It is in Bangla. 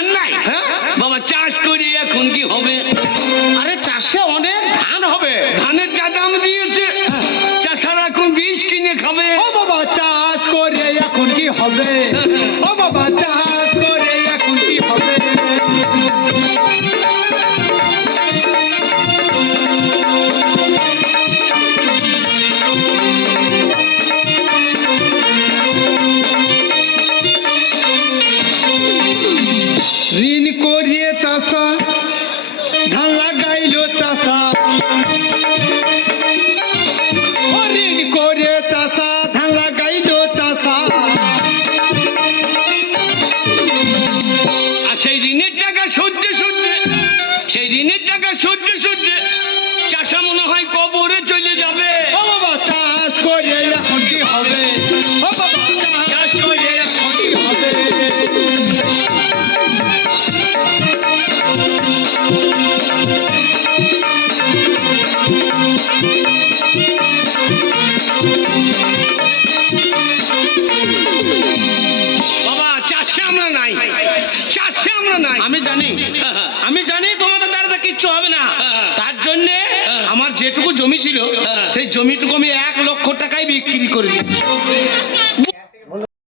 ধান নাই হ্যাঁ? বাবা চাষ করি এখন কি হবে? আরে চাষে অনেক ধান হবে। ধানের যা দাম দিয়েছে হ্যাঁ। চাষারা এখন বীজ কিনে খাবে। ও বাবা চাষ করে এখন কি হবে? ঋণ করিয়ে চাষা, ধান লাগাইলো চাষা। ঋণ করে চাষা, ধান লাগাইলো চাষা। আর সেই ঋণের টাকা সহ্যে সহ্যে, সেই ঋণের টাকা সহ্যে সহ্যে, চাষা মনে হয় কবরে চলে যাবে। চাষে আমরা নাই চাষে আমরা নাই আমি জানি আমি জানি তোমাদের দ্বারা কিচ্ছু হবে না হ্যাঁ। তার জন্য হ্যাঁ। আমার যেটুকু জমি ছিল হ্যাঁ। সেই জমিটুকু আমি এক লক্ষ টাকায় বিক্রি করে দিচ্ছি